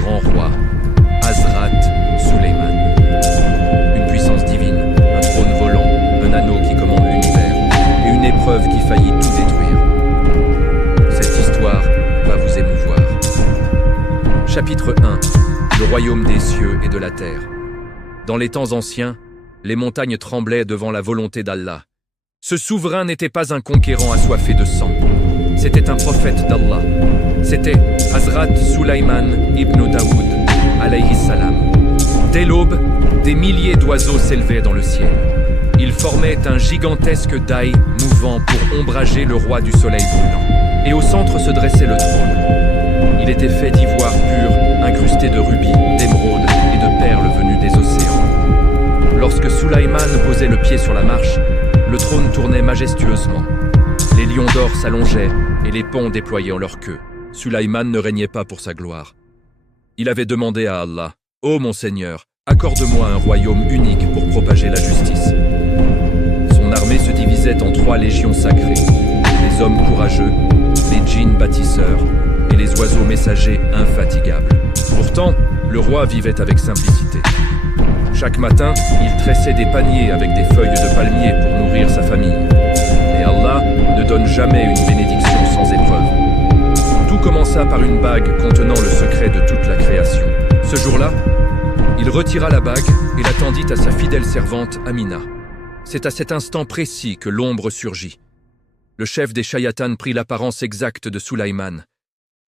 grand roi, Hazrat Sulayman. Une puissance divine, un trône volant, un anneau qui commande l'univers et une épreuve qui faillit tout détruire. Cette histoire va vous émouvoir. Chapitre 1. Le royaume des cieux et de la terre. Dans les temps anciens, les montagnes tremblaient devant la volonté d'Allah. Ce souverain n'était pas un conquérant assoiffé de sang. C'était un prophète d'Allah. C'était Hazrat Sulayman ibn Daoud, alayhi salam. Dès l'aube, des milliers d'oiseaux s'élevaient dans le ciel. Ils formaient un gigantesque daï mouvant pour ombrager le roi du soleil brûlant. Et au centre se dressait le trône. Il était fait d'ivoire pur, incrusté de rubis, d'émeraudes et de perles venues des océans. Lorsque Sulayman posait le pied sur la marche, le trône tournait majestueusement. Les lions d'or s'allongeaient et les ponts déployaient en leur queue. Sulayman ne régnait pas pour sa gloire. Il avait demandé à Allah, « Ô mon Seigneur, accorde-moi un royaume unique pour propager la justice. » Son armée se divisait en 3 légions sacrées, les hommes courageux, les djinns bâtisseurs et les oiseaux messagers infatigables. Pourtant, le roi vivait avec simplicité. Chaque matin, il tressait des paniers avec des feuilles de palmier pour nourrir sa famille. Et Allah ne donne jamais une bénédiction sans épreuve. Tout commença par une bague contenant le secret de toute la création. Ce jour-là, il retira la bague et la tendit à sa fidèle servante Amina. C'est à cet instant précis que l'ombre surgit. Le chef des Shayatans prit l'apparence exacte de Sulayman.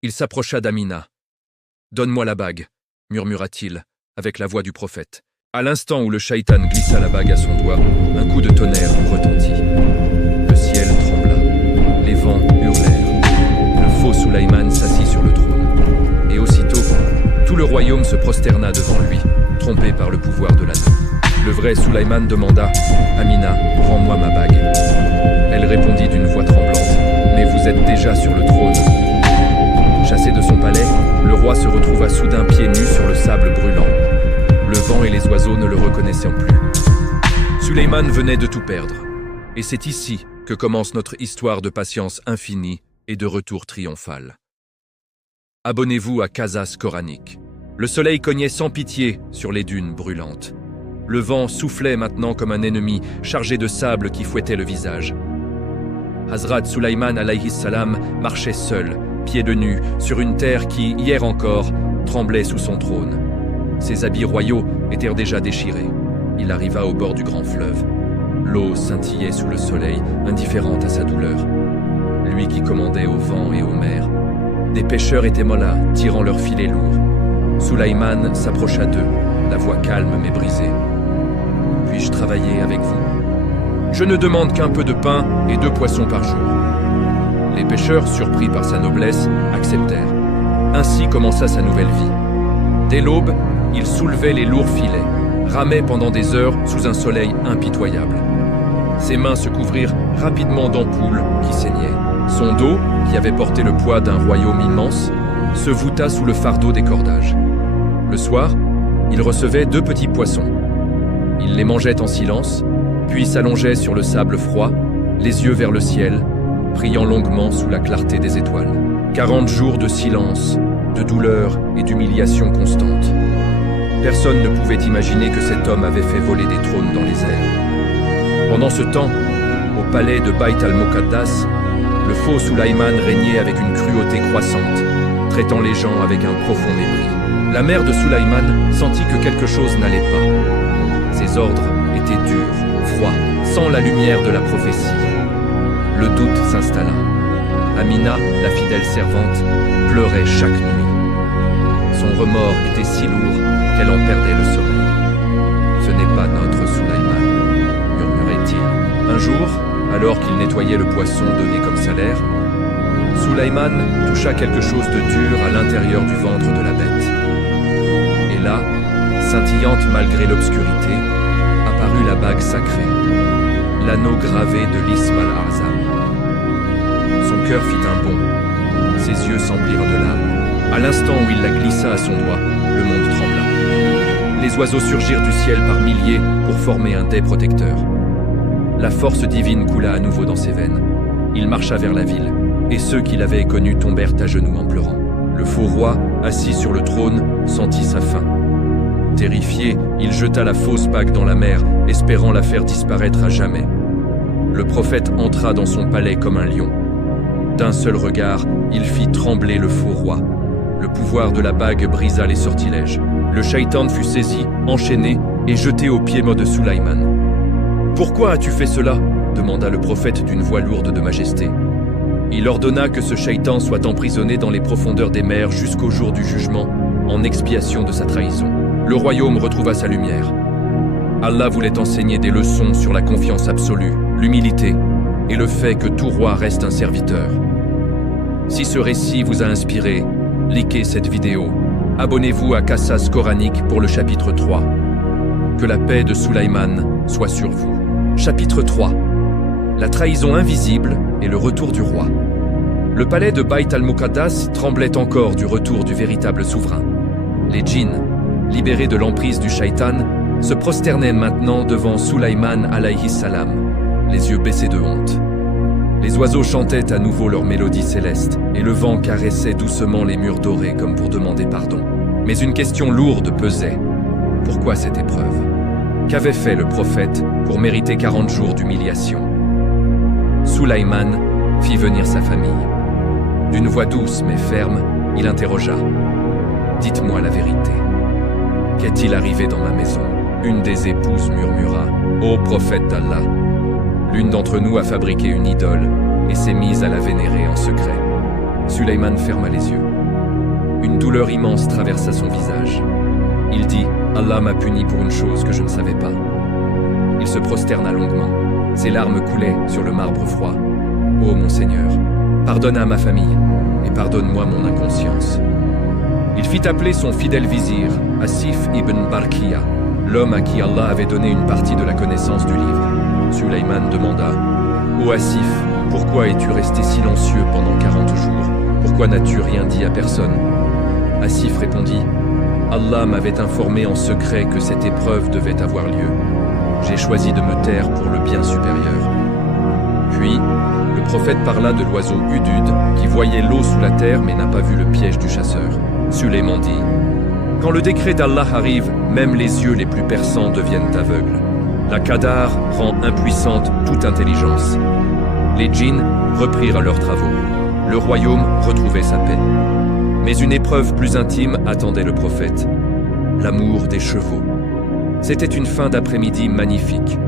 Il s'approcha d'Amina. « Donne-moi la bague » murmura-t-il, avec la voix du prophète. À l'instant où le shaitan glissa la bague à son doigt, un coup de tonnerre retentit. Le ciel trembla. Les vents hurlèrent. Le faux Sulayman s'assit sur le trône. Et aussitôt, tout le royaume se prosterna devant lui, trompé par le pouvoir de l'anneau. Le vrai Sulayman demanda « Amina, rends-moi ma bague. » Elle répondit d'une voix tremblante « Mais vous êtes déjà sur le trône. » Chassé de son palais, le roi se retrouva soudain pieds nus sur le sable brûlant. Le vent et les oiseaux ne le reconnaissaient plus. Sulayman venait de tout perdre. Et c'est ici que commence notre histoire de patience infinie et de retour triomphal. Abonnez-vous à Qasas coranique. Le soleil cognait sans pitié sur les dunes brûlantes. Le vent soufflait maintenant comme un ennemi, chargé de sable qui fouettait le visage. Hazrat Sulayman alayhi salam marchait seul, pieds nus, sur une terre qui, hier encore, tremblait sous son trône. Ses habits royaux étaient déjà déchirés. Il arriva au bord du grand fleuve. L'eau scintillait sous le soleil, indifférente à sa douleur. Lui qui commandait au vent et aux mers. Des pêcheurs étaient mollahs, tirant leurs filets lourds. Sulayman s'approcha d'eux, la voix calme mais brisée. « Puis-je travailler avec vous ? Je ne demande qu'un peu de pain et 2 poissons par jour. » Les pêcheurs, surpris par sa noblesse, acceptèrent. Ainsi commença sa nouvelle vie. Dès l'aube, il soulevait les lourds filets, ramait pendant des heures sous un soleil impitoyable. Ses mains se couvrirent rapidement d'ampoules qui saignaient. Son dos, qui avait porté le poids d'un royaume immense, se voûta sous le fardeau des cordages. Le soir, il recevait 2 petits poissons. Il les mangeait en silence, puis s'allongeait sur le sable froid, les yeux vers le ciel, priant longuement sous la clarté des étoiles. 40 jours de silence, de douleur et d'humiliation constante. Personne ne pouvait imaginer que cet homme avait fait voler des trônes dans les airs. Pendant ce temps, au palais de Bayt al-Muqaddas, le faux Sulayman régnait avec une cruauté croissante, traitant les gens avec un profond mépris. La mère de Sulayman sentit que quelque chose n'allait pas. Ses ordres étaient durs, froids, sans la lumière de la prophétie. Le doute s'installa. Amina, la fidèle servante, pleurait chaque nuit. Son remords était si lourd qu'elle en perdait le sommeil. « Ce n'est pas notre Sulayman » murmurait-il. Un jour, alors qu'il nettoyait le poisson donné comme salaire, Sulayman toucha quelque chose de dur à l'intérieur du ventre de la bête. Et là, scintillante malgré l'obscurité, apparut la bague sacrée, l'anneau gravé de l'Ism al-Azam. Son cœur fit un bond, ses yeux s'emplirent de larmes. À l'instant où il la glissa à son doigt, le monde trembla. Les oiseaux surgirent du ciel par milliers pour former un dais protecteur. La force divine coula à nouveau dans ses veines. Il marcha vers la ville, et ceux qui l'avaient connu tombèrent à genoux en pleurant. Le faux roi, assis sur le trône, sentit sa faim. Terrifié, il jeta la fausse bague dans la mer, espérant la faire disparaître à jamais. Le prophète entra dans son palais comme un lion. D'un seul regard, il fit trembler le faux roi. Le pouvoir de la bague brisa les sortilèges. Le shaitan fut saisi, enchaîné et jeté aux pieds de Sulayman. « Pourquoi as-tu fait cela ?» demanda le prophète d'une voix lourde de majesté. Il ordonna que ce shaitan soit emprisonné dans les profondeurs des mers jusqu'au jour du jugement, en expiation de sa trahison. Le royaume retrouva sa lumière. Allah voulait enseigner des leçons sur la confiance absolue, l'humilité et le fait que tout roi reste un serviteur. Si ce récit vous a inspiré, likez cette vidéo. Abonnez-vous à Qasas Coranique pour le chapitre 3. Que la paix de Sulayman soit sur vous. Chapitre 3. La trahison invisible et le retour du roi. Le palais de Bayt al-Muqaddas tremblait encore du retour du véritable souverain. Les djinns, libérés de l'emprise du shaitan, se prosternaient maintenant devant Sulayman alayhi salam, les yeux baissés de honte. Les oiseaux chantaient à nouveau leur mélodie céleste, et le vent caressait doucement les murs dorés comme pour demander pardon. Mais une question lourde pesait. Pourquoi cette épreuve? Qu'avait fait le prophète pour mériter 40 jours d'humiliation? Sulayman fit venir sa famille. D'une voix douce mais ferme, il interrogea. « Dites-moi la vérité. Qu'est-il arrivé dans ma maison ?» Une des épouses murmura. « Ô prophète d'Allah, l'une d'entre nous a fabriqué une idole et s'est mise à la vénérer en secret. » Sulayman ferma les yeux. Une douleur immense traversa son visage. Il dit « Allah m'a puni pour une chose que je ne savais pas. » Il se prosterna longuement. Ses larmes coulaient sur le marbre froid. « Ô mon Seigneur, pardonne à ma famille et pardonne-moi mon inconscience. » Il fit appeler son fidèle vizir, Asif ibn Barkiya, l'homme à qui Allah avait donné une partie de la connaissance du livre. Sulayman demanda « Ô Asif, pourquoi es-tu resté silencieux pendant 40 jours? Pourquoi n'as-tu rien dit à personne ?» Asif répondit « Allah m'avait informé en secret que cette épreuve devait avoir lieu. J'ai choisi de me taire pour le bien supérieur. » Puis, le prophète parla de l'oiseau Hudud qui voyait l'eau sous la terre mais n'a pas vu le piège du chasseur. Sulayman dit « Quand le décret d'Allah arrive, même les yeux les plus perçants deviennent aveugles. La Qadar rend impuissante toute intelligence. » Les djinns reprirent leurs travaux. Le royaume retrouvait sa paix. Mais une épreuve plus intime attendait le prophète. L'amour des chevaux. C'était une fin d'après-midi magnifique.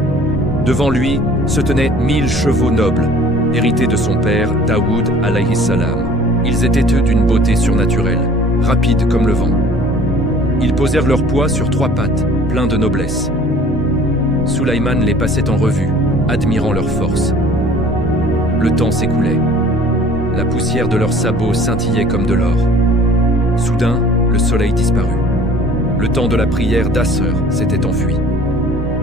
Devant lui se tenaient 1000 chevaux nobles, hérités de son père, Daoud alayhi salam. Ils étaient eux d'une beauté surnaturelle, rapides comme le vent. Ils posèrent leur poids sur 3 pattes, pleins de noblesse. Sulayman les passait en revue, admirant leur force. Le temps s'écoulait. La poussière de leurs sabots scintillait comme de l'or. Soudain, le soleil disparut. Le temps de la prière d'Asr s'était enfui.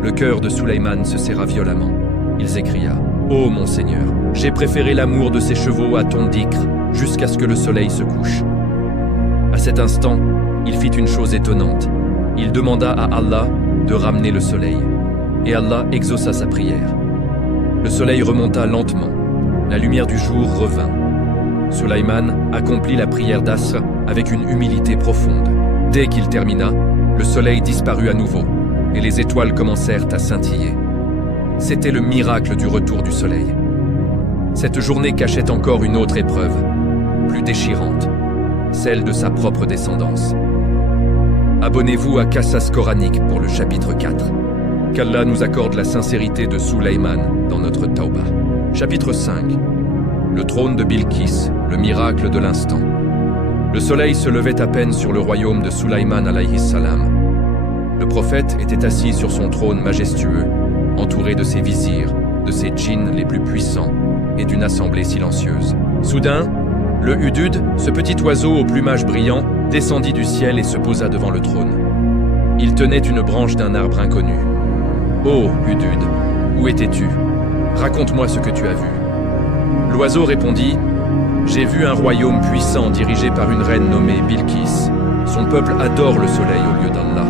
Le cœur de Sulayman se serra violemment. Il s'écria « Ô mon Seigneur, j'ai préféré l'amour de ces chevaux à ton dhikr jusqu'à ce que le soleil se couche. » À cet instant, il fit une chose étonnante. Il demanda à Allah de ramener le soleil. Et Allah exauça sa prière. Le soleil remonta lentement. La lumière du jour revint. Sulayman accomplit la prière d'Asr avec une humilité profonde. Dès qu'il termina, le soleil disparut à nouveau et les étoiles commencèrent à scintiller. C'était le miracle du retour du soleil. Cette journée cachait encore une autre épreuve, plus déchirante, celle de sa propre descendance. Abonnez-vous à Qasas Coranique pour le chapitre 4. Qu'Allah nous accorde la sincérité de Sulayman dans notre Tawbah. Chapitre 5. Le trône de Bilqis, le miracle de l'instant. Le soleil se levait à peine sur le royaume de Sulayman alayhi salam. Le prophète était assis sur son trône majestueux, entouré de ses vizirs, de ses djinns les plus puissants et d'une assemblée silencieuse. Soudain, le Hudud, ce petit oiseau au plumage brillant, descendit du ciel et se posa devant le trône. Il tenait une branche d'un arbre inconnu. « Oh, Hudud, où étais-tu? Raconte-moi ce que tu as vu. » L'oiseau répondit « J'ai vu un royaume puissant dirigé par une reine nommée Bilqis. Son peuple adore le soleil au lieu d'Allah.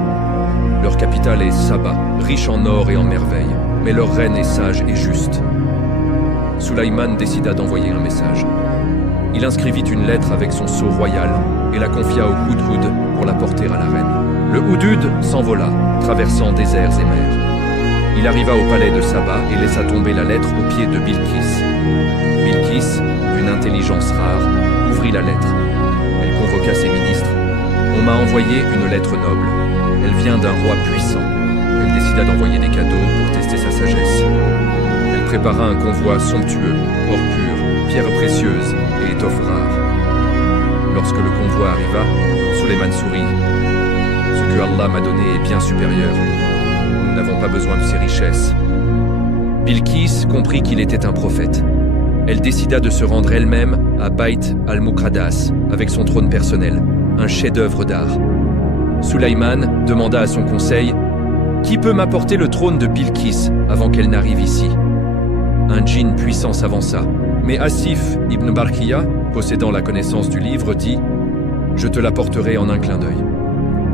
Leur capitale est Saba, riche en or et en merveilles, mais leur reine est sage et juste. » Sulayman décida d'envoyer un message. Il inscrivit une lettre avec son sceau royal et la confia au Hudhud pour la porter à la reine. Le Hudhud s'envola, traversant déserts et mers. Il arriva au palais de Saba et laissa tomber la lettre aux pieds de Bilqis. Bilqis, d'une intelligence rare, ouvrit la lettre. Elle convoqua ses ministres. « On m'a envoyé une lettre noble. Elle vient d'un roi puissant. » Elle décida d'envoyer des cadeaux pour tester sa sagesse. Elle prépara un convoi somptueux, or pur, pierres précieuses et étoffes rares. Lorsque le convoi arriva, Sulayman sourit. « Ce que Allah m'a donné est bien supérieur. Nous n'avons pas besoin de ces richesses. » Bilqis comprit qu'il était un prophète. Elle décida de se rendre elle-même à Bayt al-Muqaddas avec son trône personnel, un chef-d'œuvre d'art. Sulayman demanda à son conseil « Qui peut m'apporter le trône de Bilqis avant qu'elle n'arrive ici ?» Un djinn puissant s'avança, mais Asif ibn Barkiya, possédant la connaissance du livre, dit « Je te l'apporterai en un clin d'œil. »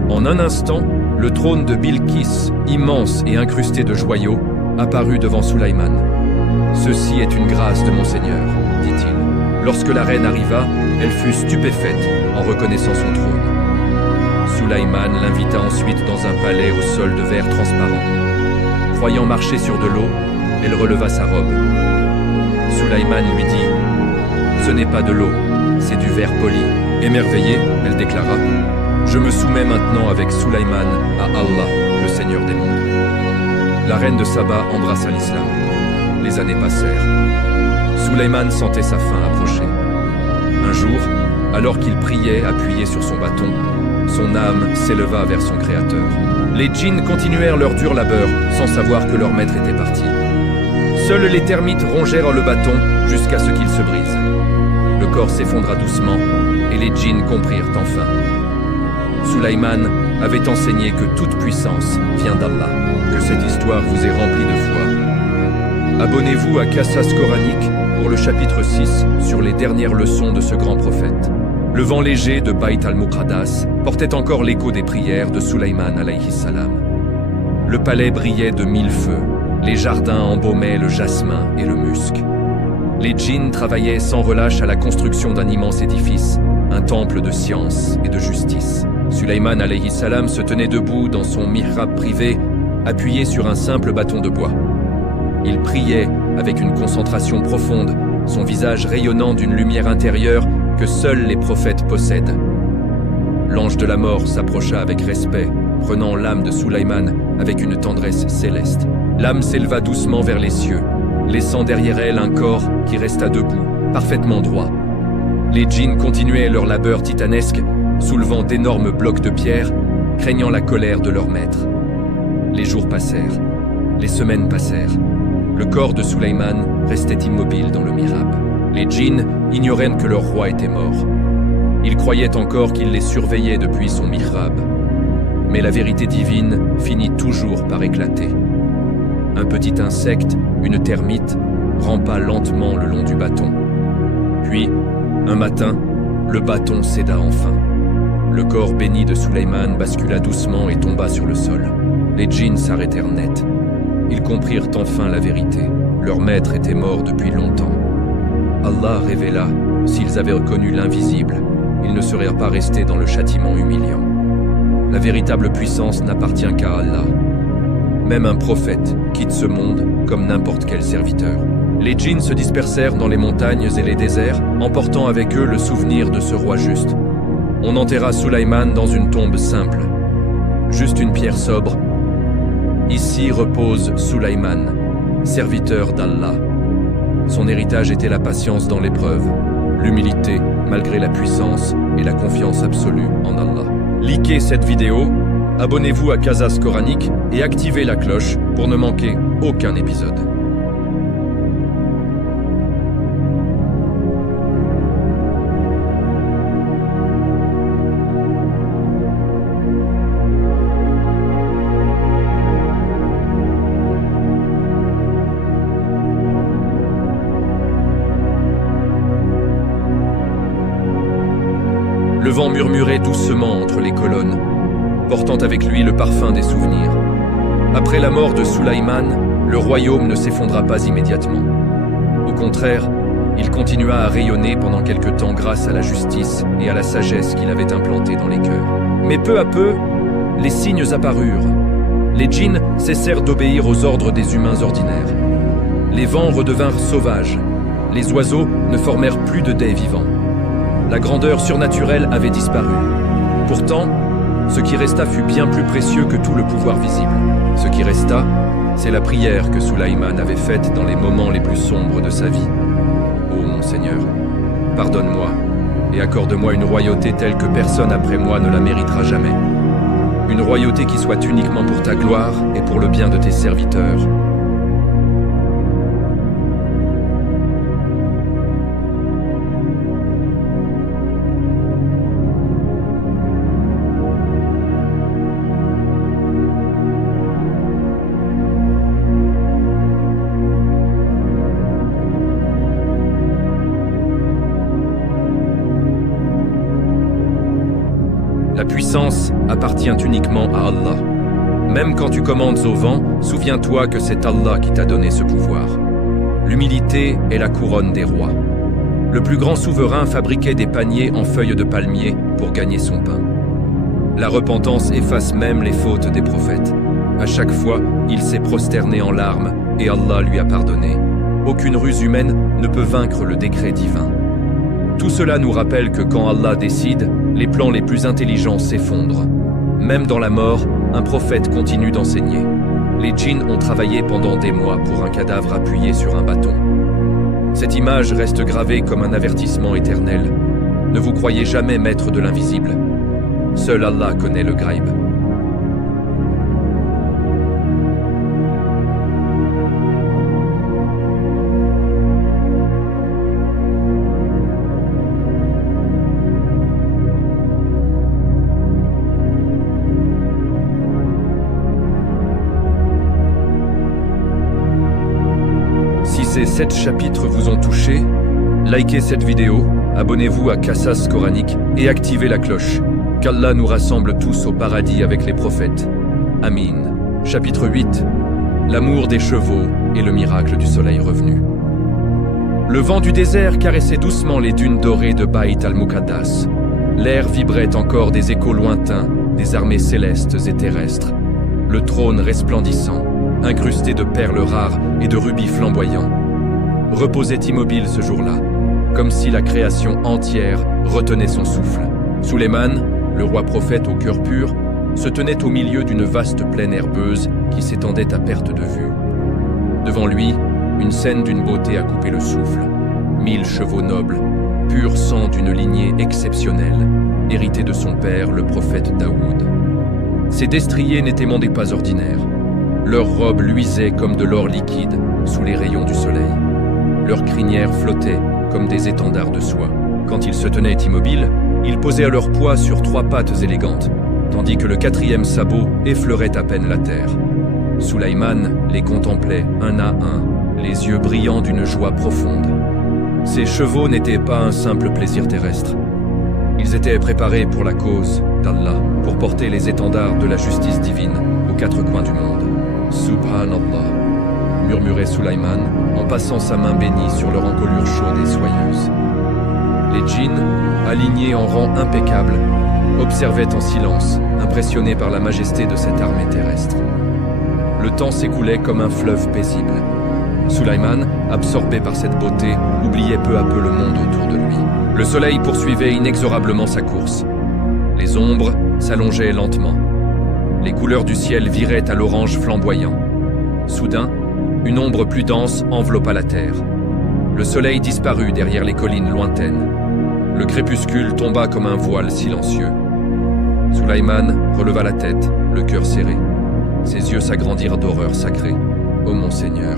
En un instant, le trône de Bilqis, immense et incrusté de joyaux, apparut devant Sulayman. « Ceci est une grâce de mon Seigneur, dit-il. Lorsque la reine arriva, elle fut stupéfaite en reconnaissant son trône. Sulayman l'invita ensuite dans un palais au sol de verre transparent. Croyant marcher sur de l'eau, elle releva sa robe. Sulayman lui dit « Ce n'est pas de l'eau, c'est du verre poli. » Émerveillée, elle déclara « Je me soumets maintenant avec Sulayman à Allah, le Seigneur des mondes. » La reine de Saba embrassa l'islam. Les années passèrent. Sulayman sentait sa fin approcher. Un jour, alors qu'il priait appuyé sur son bâton, son âme s'éleva vers son Créateur. Les djinns continuèrent leur dur labeur, sans savoir que leur maître était parti. Seuls les termites rongèrent le bâton jusqu'à ce qu'il se brise. Le corps s'effondra doucement, et les djinns comprirent enfin. Sulayman avait enseigné que toute puissance vient d'Allah. Que cette histoire vous est remplie de foi. Abonnez-vous à Qasas Coranique pour le chapitre 6 sur les dernières leçons de ce grand prophète. Le vent léger de Bayt al-Muqaddas portait encore l'écho des prières de Sulayman alayhi salam. Le palais brillait de 1000 feux, les jardins embaumaient le jasmin et le musc. Les djinns travaillaient sans relâche à la construction d'un immense édifice, un temple de science et de justice. Sulayman alayhi salam se tenait debout dans son mihrab privé, appuyé sur un simple bâton de bois. Il priait avec une concentration profonde, son visage rayonnant d'une lumière intérieure que seuls les prophètes possèdent. L'ange de la mort s'approcha avec respect, prenant l'âme de Sulayman avec une tendresse céleste. L'âme s'éleva doucement vers les cieux, laissant derrière elle un corps qui resta debout, parfaitement droit. Les djinns continuaient leur labeur titanesque, soulevant d'énormes blocs de pierre, craignant la colère de leur maître. Les jours passèrent, les semaines passèrent. Le corps de Sulayman restait immobile dans le mihrab. Les djinns ignoraient que leur roi était mort. Ils croyaient encore qu'il les surveillait depuis son mihrab. Mais la vérité divine finit toujours par éclater. Un petit insecte, une termite, rampa lentement le long du bâton. Puis, un matin, le bâton céda enfin. Le corps béni de Sulayman bascula doucement et tomba sur le sol. Les djinns s'arrêtèrent net. Ils comprirent enfin la vérité. Leur maître était mort depuis longtemps. Allah révéla, s'ils avaient reconnu l'invisible, ils ne seraient pas restés dans le châtiment humiliant. La véritable puissance n'appartient qu'à Allah. Même un prophète quitte ce monde comme n'importe quel serviteur. Les djinns se dispersèrent dans les montagnes et les déserts, emportant avec eux le souvenir de ce roi juste. On enterra Sulayman dans une tombe simple. Juste une pierre sobre. Ici repose Sulayman, serviteur d'Allah. Son héritage était la patience dans l'épreuve, l'humilité malgré la puissance et la confiance absolue en Allah. Likez cette vidéo, abonnez-vous à Qasas Coranique et activez la cloche pour ne manquer aucun épisode. Le vent murmurait doucement entre les colonnes, portant avec lui le parfum des souvenirs. Après la mort de Sulayman, le royaume ne s'effondra pas immédiatement. Au contraire, Il continua à rayonner pendant quelque temps grâce à la justice et à la sagesse qu'il avait implantée dans les cœurs. Mais peu à peu, les signes apparurent. Les djinns cessèrent d'obéir aux ordres des humains ordinaires. Les vents redevinrent sauvages. Les oiseaux ne formèrent plus de dais vivants. La grandeur surnaturelle avait disparu. Pourtant, ce qui resta fut bien plus précieux que tout le pouvoir visible. Ce qui resta, c'est la prière que Sulayman avait faite dans les moments les plus sombres de sa vie. Ô mon Seigneur, pardonne-moi et accorde-moi une royauté telle que personne après moi ne la méritera jamais. Une royauté qui soit uniquement pour ta gloire et pour le bien de tes serviteurs. La puissance appartient uniquement à Allah. Même quand tu commandes au vent, souviens-toi que c'est Allah qui t'a donné ce pouvoir. L'humilité est la couronne des rois. Le plus grand souverain fabriquait des paniers en feuilles de palmier pour gagner son pain. La repentance efface même les fautes des prophètes. À chaque fois, il s'est prosterné en larmes et Allah lui a pardonné. Aucune ruse humaine ne peut vaincre le décret divin. Tout cela nous rappelle que quand Allah décide, les plans les plus intelligents s'effondrent. Même dans la mort, un prophète continue d'enseigner. Les djinns ont travaillé pendant des mois pour un cadavre appuyé sur un bâton. Cette image reste gravée comme un avertissement éternel. Ne vous croyez jamais maître de l'invisible. Seul Allah connaît le ghaib. Si ces 7 chapitres vous ont touché, likez cette vidéo, abonnez-vous à Qasas Coranique et activez la cloche. Qu'Allah nous rassemble tous au paradis avec les prophètes. Amin. Chapitre 8. L'amour des chevaux et le miracle du soleil revenu. Le vent du désert caressait doucement les dunes dorées de Baït al-Muqaddas. L'air vibrait encore des échos lointains, des armées célestes et terrestres. Le trône resplendissant, incrusté de perles rares et de rubis flamboyants, reposait immobile ce jour-là, comme si la création entière retenait son souffle. Sulayman, le roi prophète au cœur pur, se tenait au milieu d'une vaste plaine herbeuse qui s'étendait à perte de vue. Devant lui, une scène d'une beauté à couper le souffle. 1000 chevaux nobles, pur sang d'une lignée exceptionnelle, hérité de son père, le prophète Daoud. Ces destriers n'étaient pas ordinaires. Leurs robes luisaient comme de l'or liquide sous les rayons du soleil. Leurs crinières flottaient comme des étendards de soie. Quand ils se tenaient immobiles, ils posaient leur poids sur 3 pattes élégantes, tandis que le 4e sabot effleurait à peine la terre. Sulayman les contemplait un à un, les yeux brillants d'une joie profonde. Ces chevaux n'étaient pas un simple plaisir terrestre. Ils étaient préparés pour la cause d'Allah, pour porter les étendards de la justice divine aux 4 coins du monde. Subhanallah, murmurait Sulayman en passant sa main bénie sur leur encolure chaude et soyeuse. Les djinns, alignés en rang impeccable, observaient en silence, impressionnés par la majesté de cette armée terrestre. Le temps s'écoulait comme un fleuve paisible. Sulayman, absorbé par cette beauté, oubliait peu à peu le monde autour de lui. Le soleil poursuivait inexorablement sa course. Les ombres s'allongeaient lentement. Les couleurs du ciel viraient à l'orange flamboyant. Soudain, une ombre plus dense enveloppa la terre. Le soleil disparut derrière les collines lointaines. Le crépuscule tomba comme un voile silencieux. Sulayman releva la tête, le cœur serré. Ses yeux s'agrandirent d'horreur sacrée. « Ô mon Seigneur !»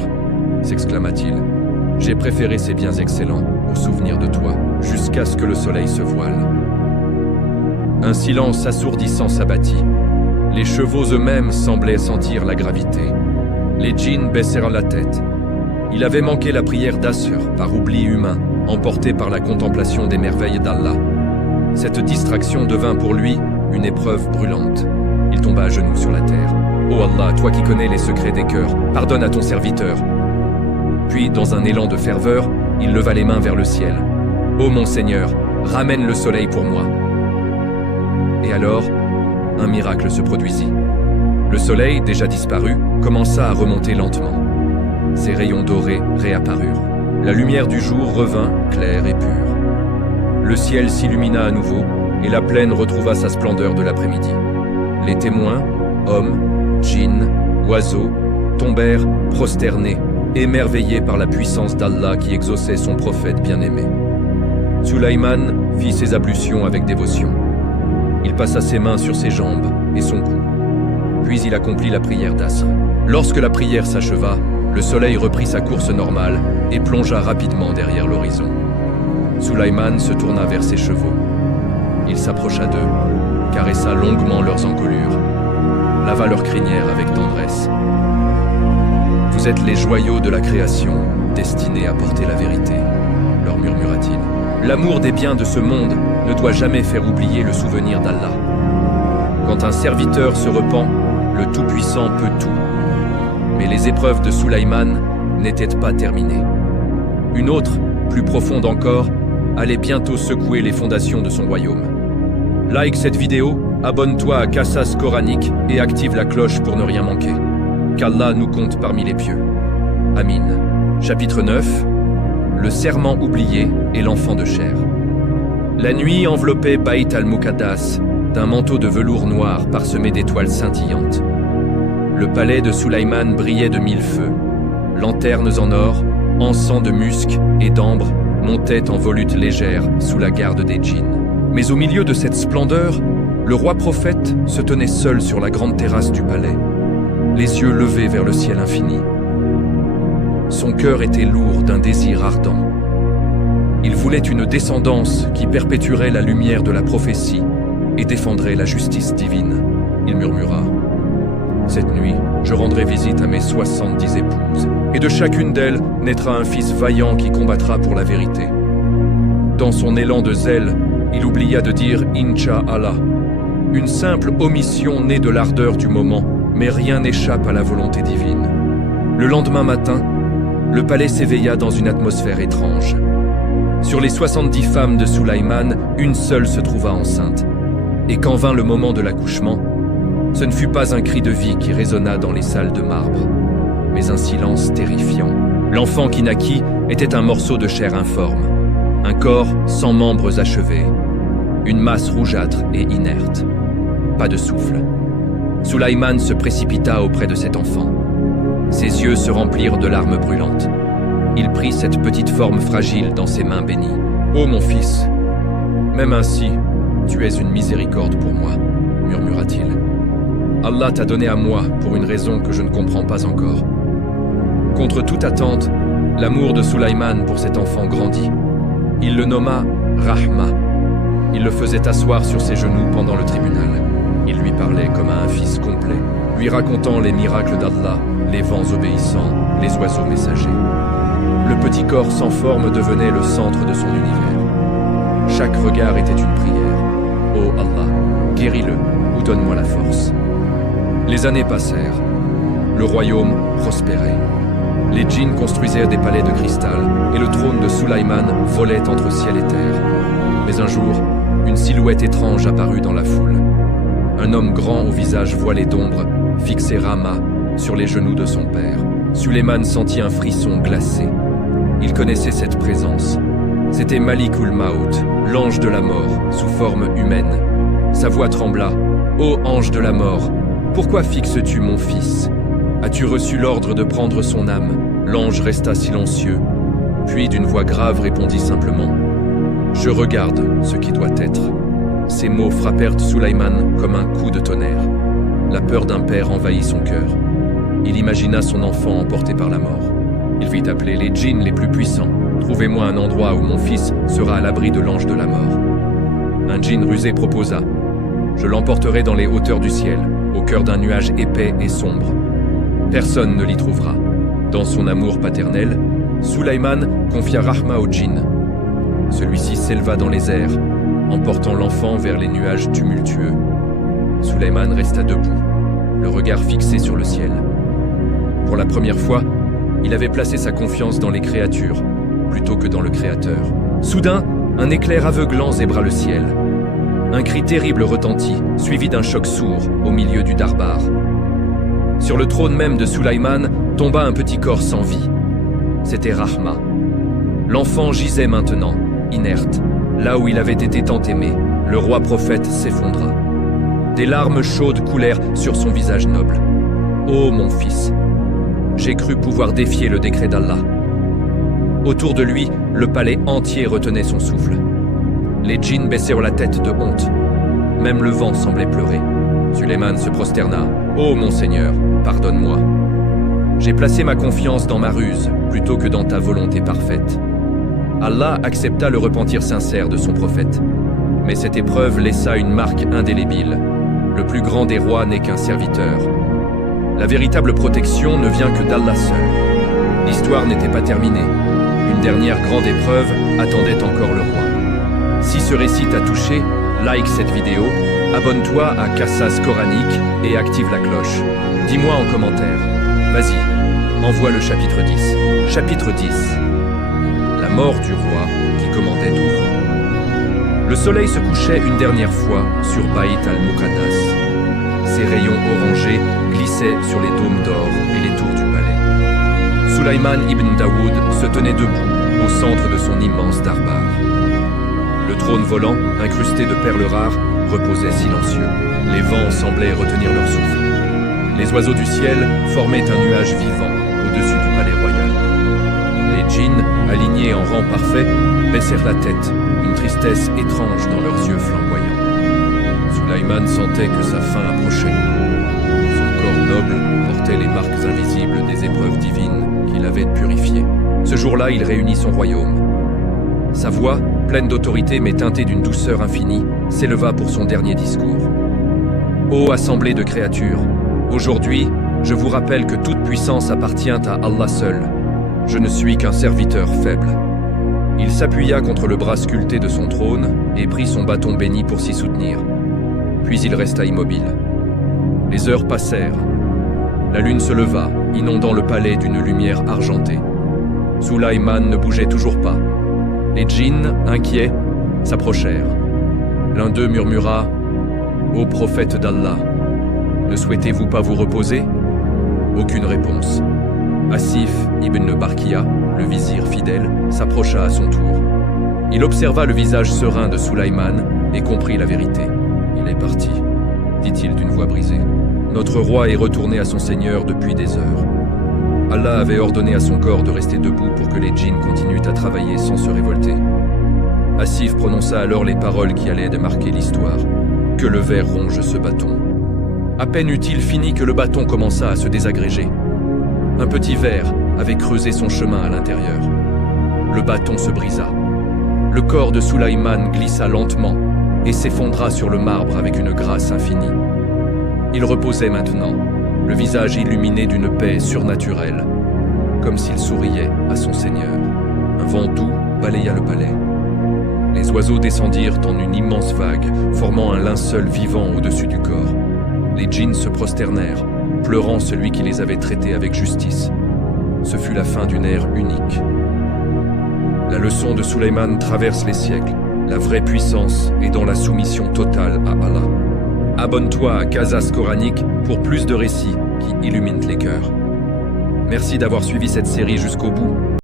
s'exclama-t-il. « J'ai préféré ces biens excellents au souvenir de toi, jusqu'à ce que le soleil se voile. » Un silence assourdissant s'abattit. Les chevaux eux-mêmes semblaient sentir la gravité. Les djinns baissèrent la tête. Il avait manqué la prière d'Asr par oubli humain, emporté par la contemplation des merveilles d'Allah. Cette distraction devint pour lui une épreuve brûlante. Il tomba à genoux sur la terre. « Ô Allah, toi qui connais les secrets des cœurs, pardonne à ton serviteur. » Puis, dans un élan de ferveur, il leva les mains vers le ciel. « Ô mon Seigneur, ramène le soleil pour moi. » Et alors, un miracle se produisit. Le soleil, déjà disparu, commença à remonter lentement. Ses rayons dorés réapparurent. La lumière du jour revint, claire et pure. Le ciel s'illumina à nouveau, et la plaine retrouva sa splendeur de l'après-midi. Les témoins, hommes, djinns, oiseaux, tombèrent prosternés, émerveillés par la puissance d'Allah qui exauçait son prophète bien-aimé. Sulayman fit ses ablutions avec dévotion. Il passa ses mains sur ses jambes et son cou. Puis il accomplit la prière d'Asr. Lorsque la prière s'acheva, le soleil reprit sa course normale et plongea rapidement derrière l'horizon. Sulayman se tourna vers ses chevaux. Il s'approcha d'eux, caressa longuement leurs encolures, lava leurs crinières avec tendresse. « Vous êtes les joyaux de la création, destinés à porter la vérité », leur murmura-t-il. « L'amour des biens de ce monde ne doit jamais faire oublier le souvenir d'Allah. Quand un serviteur se repent, le Tout-Puissant peut tout. » Mais les épreuves de Sulayman n'étaient pas terminées. Une autre, plus profonde encore, allait bientôt secouer les fondations de son royaume. Like cette vidéo, abonne-toi à Qasas Coranique et active la cloche pour ne rien manquer. Qu'Allah nous compte parmi les pieux. Amin. Chapitre 9. Le serment oublié et l'enfant de chair. La nuit enveloppait Bayt al-Muqaddas d'un manteau de velours noir parsemé d'étoiles scintillantes. Le palais de Sulayman brillait de mille feux. Lanternes en or, encens de musc et d'ambre montaient en volutes légères sous la garde des djinns. Mais au milieu de cette splendeur, le roi prophète se tenait seul sur la grande terrasse du palais, les yeux levés vers le ciel infini. Son cœur était lourd d'un désir ardent. Il voulait une descendance qui perpétuerait la lumière de la prophétie et défendrait la justice divine. Il murmura: « Cette nuit, je rendrai visite à mes 70 épouses, et de chacune d'elles naîtra un fils vaillant qui combattra pour la vérité. » Dans son élan de zèle, il oublia de dire « Inch'Allah », une simple omission née de l'ardeur du moment, mais rien n'échappe à la volonté divine. Le lendemain matin, le palais s'éveilla dans une atmosphère étrange. Sur les 70 femmes de Sulayman, une seule se trouva enceinte. Et quand vint le moment de l'accouchement, ce ne fut pas un cri de vie qui résonna dans les salles de marbre, mais un silence terrifiant. L'enfant qui naquit était un morceau de chair informe, un corps sans membres achevés, une masse rougeâtre et inerte. Pas de souffle. Sulayman se précipita auprès de cet enfant. Ses yeux se remplirent de larmes brûlantes. Il prit cette petite forme fragile dans ses mains bénies. « Ô mon fils, même ainsi, tu es une miséricorde pour moi, » murmura-t-il. « Allah t'a donné à moi pour une raison que je ne comprends pas encore. » Contre toute attente, l'amour de Sulayman pour cet enfant grandit. Il le nomma Rahma. Il le faisait asseoir sur ses genoux pendant le tribunal. Il lui parlait comme à un fils complet, lui racontant les miracles d'Allah, les vents obéissants, les oiseaux messagers. Le petit corps sans forme devenait le centre de son univers. Chaque regard était une prière. « Ô Allah, guéris-le ou donne-moi la force. » Les années passèrent. Le royaume prospérait. Les djinns construisèrent des palais de cristal et le trône de Sulayman volait entre ciel et terre. Mais un jour, une silhouette étrange apparut dans la foule. Un homme grand au visage voilé d'ombre fixait Rama sur les genoux de son père. Sulayman sentit un frisson glacé. Il connaissait cette présence. C'était Malikul Maut, l'ange de la mort, sous forme humaine. Sa voix trembla. « Ô ange de la mort, pourquoi fixes-tu mon fils? As-tu reçu l'ordre de prendre son âme ?» L'ange resta silencieux, puis d'une voix grave répondit simplement « Je regarde ce qui doit être. » Ces mots frappèrent Sulayman comme un coup de tonnerre. La peur d'un père envahit son cœur. Il imagina son enfant emporté par la mort. Il fit appeler les djinns les plus puissants. « Trouvez-moi un endroit où mon fils sera à l'abri de l'ange de la mort. » Un djinn rusé proposa « Je l'emporterai dans les hauteurs du ciel, au cœur d'un nuage épais et sombre. Personne ne l'y trouvera. » Dans son amour paternel, Sulayman confia Rahma au djinn. Celui-ci s'éleva dans les airs, emportant l'enfant vers les nuages tumultueux. Sulayman resta debout, le regard fixé sur le ciel. Pour la première fois, il avait placé sa confiance dans les créatures, plutôt que dans le Créateur. Soudain, un éclair aveuglant zébra le ciel. Un cri terrible retentit, suivi d'un choc sourd au milieu du Darbar. Sur le trône même de Sulaïman tomba un petit corps sans vie. C'était Rahma. L'enfant gisait maintenant, inerte, là où il avait été tant aimé. Le roi prophète s'effondra. Des larmes chaudes coulèrent sur son visage noble. « Ô mon fils, j'ai cru pouvoir défier le décret d'Allah. » Autour de lui, le palais entier retenait son souffle. Les djinns baissèrent la tête de honte. Même le vent semblait pleurer. Sulayman se prosterna. « Ô mon Seigneur, pardonne-moi. J'ai placé ma confiance dans ma ruse plutôt que dans ta volonté parfaite. » Allah accepta le repentir sincère de son prophète. Mais cette épreuve laissa une marque indélébile. Le plus grand des rois n'est qu'un serviteur. La véritable protection ne vient que d'Allah seul. L'histoire n'était pas terminée. Une dernière grande épreuve attendait encore le roi. Si ce récit t'a touché, like cette vidéo, abonne-toi à Qasas Coranique et active la cloche. Dis-moi en commentaire. Vas-y, envoie le chapitre 10. Chapitre 10. La mort du roi qui commandait tout. Le soleil se couchait une dernière fois sur Baït al-Muqaddas. Ses rayons orangés glissaient sur les dômes d'or et les tours du palais. Sulayman ibn Daoud se tenait debout au centre de son immense darbar. Le trône volant, incrusté de perles rares, reposait silencieux. Les vents semblaient retenir leur souffle. Les oiseaux du ciel formaient un nuage vivant au-dessus du palais royal. Les djinns, alignés en rang parfait, baissèrent la tête, une tristesse étrange dans leurs yeux flamboyants. Sulayman sentait que sa fin approchait. Son corps noble portait les marques invisibles des épreuves divines qu'il avait purifiées. Ce jour-là, il réunit son royaume. Sa voix, pleine d'autorité mais teintée d'une douceur infinie, s'éleva pour son dernier discours. Ô assemblée de créatures, aujourd'hui, je vous rappelle que toute puissance appartient à Allah seul. Je ne suis qu'un serviteur faible. Il s'appuya contre le bras sculpté de son trône et prit son bâton béni pour s'y soutenir. Puis il resta immobile. Les heures passèrent. La lune se leva, inondant le palais d'une lumière argentée. Sulayman ne bougeait toujours pas. Les djinns, inquiets, s'approchèrent. L'un d'eux murmura « Ô prophète d'Allah, ne souhaitez-vous pas vous reposer ?» Aucune réponse. Asif ibn Barkia, le vizir fidèle, s'approcha à son tour. Il observa le visage serein de Sulayman et comprit la vérité. « Il est parti », dit-il d'une voix brisée. « Notre roi est retourné à son seigneur depuis des heures. » Allah avait ordonné à son corps de rester debout pour que les djinns continuent à travailler sans se révolter. Asif prononça alors les paroles qui allaient démarquer l'histoire. « Que le ver ronge ce bâton. » À peine eut-il fini que le bâton commença à se désagréger. Un petit ver avait creusé son chemin à l'intérieur. Le bâton se brisa. Le corps de Sulayman glissa lentement et s'effondra sur le marbre avec une grâce infinie. Il reposait maintenant, le visage illuminé d'une paix surnaturelle, comme s'il souriait à son Seigneur. Un vent doux balaya le palais. Les oiseaux descendirent en une immense vague, formant un linceul vivant au-dessus du corps. Les djinns se prosternèrent, pleurant celui qui les avait traités avec justice. Ce fut la fin d'une ère unique. La leçon de Sulayman traverse les siècles. La vraie puissance est dans la soumission totale à Allah. Abonne-toi à Qasas Coranique pour plus de récits qui illuminent les cœurs. Merci d'avoir suivi cette série jusqu'au bout.